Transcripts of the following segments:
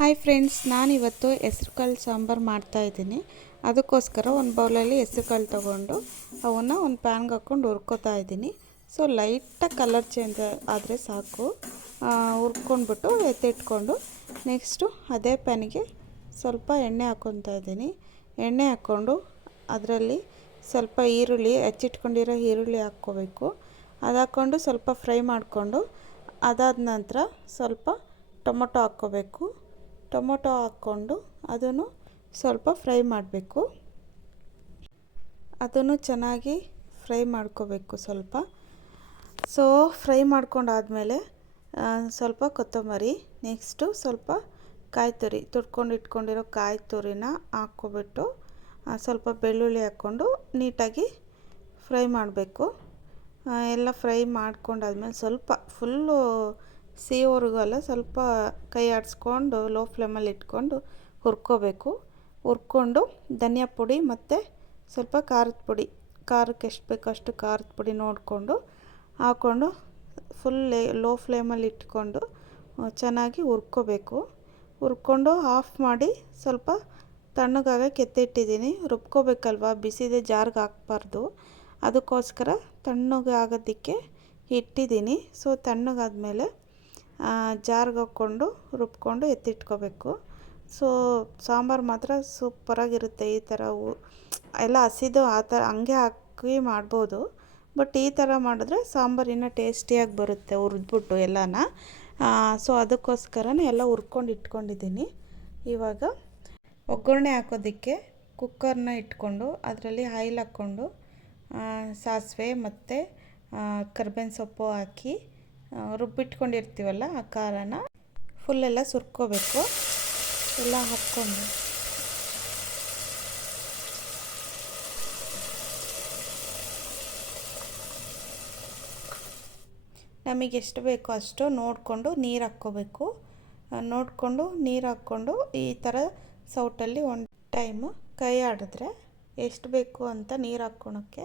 Hi friends ನಾನಿವತ್ತು ಹೆಸ್ರು ಕಾಳು ಸಾಂಬಾರು ಮಾಡ್ತಾಯಿದ್ದೀನಿ ಅದಕ್ಕೋಸ್ಕರ ಒಂದು ಬೌಲಲ್ಲಿ ಹೆಸ್ರು ಕಾಳು ತೊಗೊಂಡು, ಅವನ್ನ ಒಂದು ಪ್ಯಾನ್ಗೆ ಹಾಕ್ಕೊಂಡು ಹುರ್ಕೋತಾ ಇದ್ದೀನಿ. ಸೊ ಲೈಟಾಗಿ ಕಲರ್ ಚೇಂಜ್ ಆದರೆ ಸಾಕು. ಹುರ್ಕೊಂಡ್ಬಿಟ್ಟು ಎತ್ತಿಟ್ಕೊಂಡು ನೆಕ್ಸ್ಟು ಅದೇ ಪ್ಯಾನಿಗೆ ಸ್ವಲ್ಪ ಎಣ್ಣೆ ಹಾಕ್ಕೊತಾ ಇದ್ದೀನಿ. ಎಣ್ಣೆ ಹಾಕ್ಕೊಂಡು ಅದರಲ್ಲಿ ಸ್ವಲ್ಪ ಈರುಳ್ಳಿ, ಹೆಚ್ಚಿಟ್ಕೊಂಡಿರೋ ಈರುಳ್ಳಿ ಹಾಕ್ಕೋಬೇಕು. ಅದು ಹಾಕ್ಕೊಂಡು ಸ್ವಲ್ಪ ಫ್ರೈ ಮಾಡಿಕೊಂಡು, ಅದಾದ ನಂತರ ಸ್ವಲ್ಪ ಟೊಮೊಟೊ ಹಾಕ್ಕೋಬೇಕು. ಟೊಮೊಟೊ ಹಾಕ್ಕೊಂಡು ಅದನ್ನು ಸ್ವಲ್ಪ ಫ್ರೈ ಮಾಡಬೇಕು. ಅದನ್ನು ಚೆನ್ನಾಗಿ ಫ್ರೈ ಮಾಡ್ಕೋಬೇಕು ಸ್ವಲ್ಪ. ಸೊ ಫ್ರೈ ಮಾಡ್ಕೊಂಡಾದಮೇಲೆ ಸ್ವಲ್ಪ ಕೊತ್ತಂಬರಿ, ನೆಕ್ಸ್ಟು ಸ್ವಲ್ಪ ಕಾಯಿ ತುರಿ ತುರ್ಕೊಂಡು ಇಟ್ಕೊಂಡಿರೋ ಕಾಯಿ ತುರಿನ ಹಾಕ್ಕೊಬಿಟ್ಟು ಸ್ವಲ್ಪ ಬೆಳ್ಳುಳ್ಳಿ ಹಾಕ್ಕೊಂಡು ನೀಟಾಗಿ ಫ್ರೈ ಮಾಡಬೇಕು. ಎಲ್ಲ ಫ್ರೈ ಮಾಡ್ಕೊಂಡಾದ್ಮೇಲೆ ಸ್ವಲ್ಪ ಫುಲ್ಲು ಸಿಹಿವರೆಗೂ ಸ್ವಲ್ಪ ಕೈ ಆಡಿಸ್ಕೊಂಡು ಲೋ ಫ್ಲೇಮಲ್ಲಿ ಇಟ್ಕೊಂಡು ಹುರ್ಕೋಬೇಕು. ಹುರ್ಕೊಂಡು ಧನಿಯಾ ಪುಡಿ ಮತ್ತು ಸ್ವಲ್ಪ ಖಾರದ ಪುಡಿ, ಖಾರಕ್ಕೆ ಎಷ್ಟು ಬೇಕೋ ಅಷ್ಟು ಖಾರದ ಪುಡಿ ನೋಡಿಕೊಂಡು ಹಾಕ್ಕೊಂಡು ಫುಲ್ ಲೋ ಫ್ಲೇಮಲ್ಲಿ ಇಟ್ಕೊಂಡು ಚೆನ್ನಾಗಿ ಹುರ್ಕೋಬೇಕು. ಹುರ್ಕೊಂಡು ಆಫ್ ಮಾಡಿ ಸ್ವಲ್ಪ ತಣ್ಣಗಾಗ ಕೆತ್ತಿಟ್ಟಿದ್ದೀನಿ. ರುಬ್ಕೋಬೇಕಲ್ವ? ಬಿಸಿದೆ ಜಾರ್ಗೆ ಹಾಕ್ಬಾರ್ದು. ಅದಕ್ಕೋಸ್ಕರ ತಣ್ಣಗೆ ಆಗೋದಕ್ಕೆ ಇಟ್ಟಿದ್ದೀನಿ. ಸೊ ತಣ್ಣಗಾದ್ಮೇಲೆ ಜಾರ್ಗೆ ಹಾಕ್ಕೊಂಡು ರುಬ್ಕೊಂಡು ಎತ್ತಿಟ್ಕೋಬೇಕು. ಸೊ, ಸಾಂಬಾರು ಮಾತ್ರ ಸೂಪರಾಗಿರುತ್ತೆ ಈ ಥರ ಎಲ್ಲ ಹಸಿದು ಆ ಥರ ಹಂಗೆ ಹಾಕಿ ಮಾಡ್ಬೋದು. ಬಟ್ ಈ ಥರ ಮಾಡಿದ್ರೆ ಸಾಂಬಾರು ಇನ್ನೂ ಟೇಸ್ಟಿಯಾಗಿ ಬರುತ್ತೆ ಹುರಿದ್ಬಿಟ್ಟು ಎಲ್ಲನ. ಸೊ, ಅದಕ್ಕೋಸ್ಕರನೇ ಎಲ್ಲ ಹುರ್ಕೊಂಡು ಇಟ್ಕೊಂಡಿದ್ದೀನಿ. ಇವಾಗ ಒಗ್ಗರಣೆ ಹಾಕೋದಕ್ಕೆ ಕುಕ್ಕರ್ನ ಇಟ್ಕೊಂಡು ಅದರಲ್ಲಿ ಆಯಿಲ್ ಹಾಕ್ಕೊಂಡು ಸಾಸಿವೆ ಮತ್ತು ಕರ್ಬೇವಿನ ಸೊಪ್ಪು ಹಾಕಿ ರುಬ್ಬಿಟ್ಕೊಂಡಿರ್ತೀವಲ್ಲ ಆ ಖಾರನ ಫುಲ್ಲೆಲ್ಲ ಸುರ್ಕೋಬೇಕು. ಎಲ್ಲ ಹಾಕ್ಕೊಂಡು. ನಮಗೆ ಎಷ್ಟು ಬೇಕೋ ಅಷ್ಟು ನೋಡಿಕೊಂಡು ನೀರು ಹಾಕ್ಕೋಬೇಕು. ನೋಡಿಕೊಂಡು ನೀರು ಹಾಕ್ಕೊಂಡು ಈ ಥರ ಸೌಟಲ್ಲಿ ಒಂದು ಟೈಮು ಕೈ ಆಡಿದ್ರೆ ಎಷ್ಟು ಬೇಕು ಅಂತ ನೀರು ಹಾಕ್ಕೊಳಕ್ಕೆ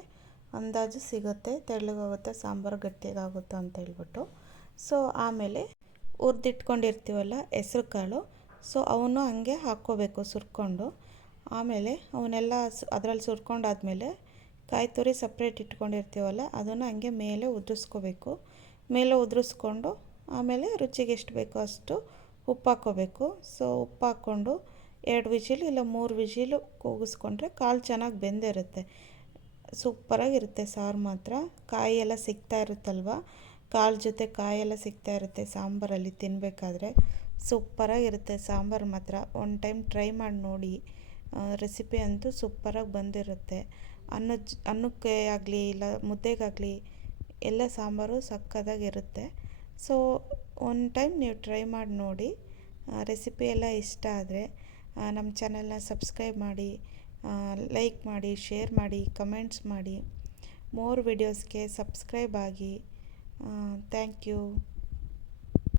ಅಂದಾಜು ಸಿಗುತ್ತೆ. ತೆಳ್ಳಗಾಗುತ್ತೆ ಸಾಂಬಾರು ಗಟ್ಟಿಯಾಗುತ್ತೆ ಅಂತ ಹೇಳ್ಬಿಟ್ಟು. ಸೊ ಆಮೇಲೆ ಹುರಿದಿಟ್ಕೊಂಡಿರ್ತೀವಲ್ಲ ಹೆಸ್ರು ಕಾಳು ಸೊ ಅವನು ಹಂಗೆ ಹಾಕ್ಕೋಬೇಕು ಸುರ್ಕೊಂಡು. ಆಮೇಲೆ ಅವನ್ನೆಲ್ಲ ಅದರಲ್ಲಿ ಸುರ್ಕೊಂಡಾದ್ಮೇಲೆ ಕಾಯಿ ತುರಿ ಸಪ್ರೇಟ್ ಇಟ್ಕೊಂಡಿರ್ತೀವಲ್ಲ, ಅದನ್ನು ಹಂಗೆ ಮೇಲೆ ಉದುರಿಸ್ಕೋಬೇಕು. ಮೇಲೆ ಉದುರಿಸ್ಕೊಂಡು ಆಮೇಲೆ ರುಚಿಗೆ ಎಷ್ಟು ಬೇಕೋ ಅಷ್ಟು ಉಪ್ಪು ಹಾಕ್ಕೋಬೇಕು. ಸೊ ಉಪ್ಪು ಹಾಕ್ಕೊಂಡು ಎರಡು ವಿಜಿಲು ಇಲ್ಲ ಮೂರು ವಿಜಿಲು ಕೂಗಿಸ್ಕೊಂಡ್ರೆ ಕಾಳು ಚೆನ್ನಾಗಿ ಬೆಂದಿರುತ್ತೆ. ಸೂಪರಾಗಿರುತ್ತೆ ಸಾರು ಮಾತ್ರ. ಕಾಯಿ ಎಲ್ಲ ಸಿಗ್ತಾ ಇರುತ್ತಲ್ವ? ಕಾಳು ಜೊತೆ ಕಾಯೆಲ್ಲ ಸಿಗ್ತಾ ಇರುತ್ತೆ ಸಾಂಬಾರಲ್ಲಿ ತಿನ್ನಬೇಕಾದ್ರೆ ಸೂಪರಾಗಿರುತ್ತೆ ಸಾಂಬಾರು ಮಾತ್ರ. ಒನ್ ಟೈಮ್ ಟ್ರೈ ಮಾಡಿ ನೋಡಿ. ರೆಸಿಪಿ ಅಂತೂ ಸೂಪರಾಗಿ ಬಂದಿರುತ್ತೆ. ಅನ್ನ ಅನ್ನಕ್ಕೆ ಆಗಲಿ ಇಲ್ಲ ಮುದ್ದೆಗಾಗಲಿ ಎಲ್ಲ ಸಾಂಬಾರು ಸಕ್ಕದಾಗಿರುತ್ತೆ. ಸೊ, ಒನ್ ಟೈಮ್ ನೀವು ಟ್ರೈ ಮಾಡಿ ನೋಡಿ. ರೆಸಿಪಿ ಎಲ್ಲ ಇಷ್ಟ ಆದರೆ ನಮ್ಮ ಚಾನಲ್ನ ಸಬ್ಸ್ಕ್ರೈಬ್ ಮಾಡಿ. ಲೈಕ್ ಮಾಡಿ ಶೇರ್ ಮಾಡಿ ಕಮೆಂಟ್ಸ್ ಮಾಡಿ. ಮೋರ್ ವಿಡಿಯೋಸ್ಗೆ ಸಬ್ಸ್ಕ್ರೈಬ್ ಆಗಿ. Thank you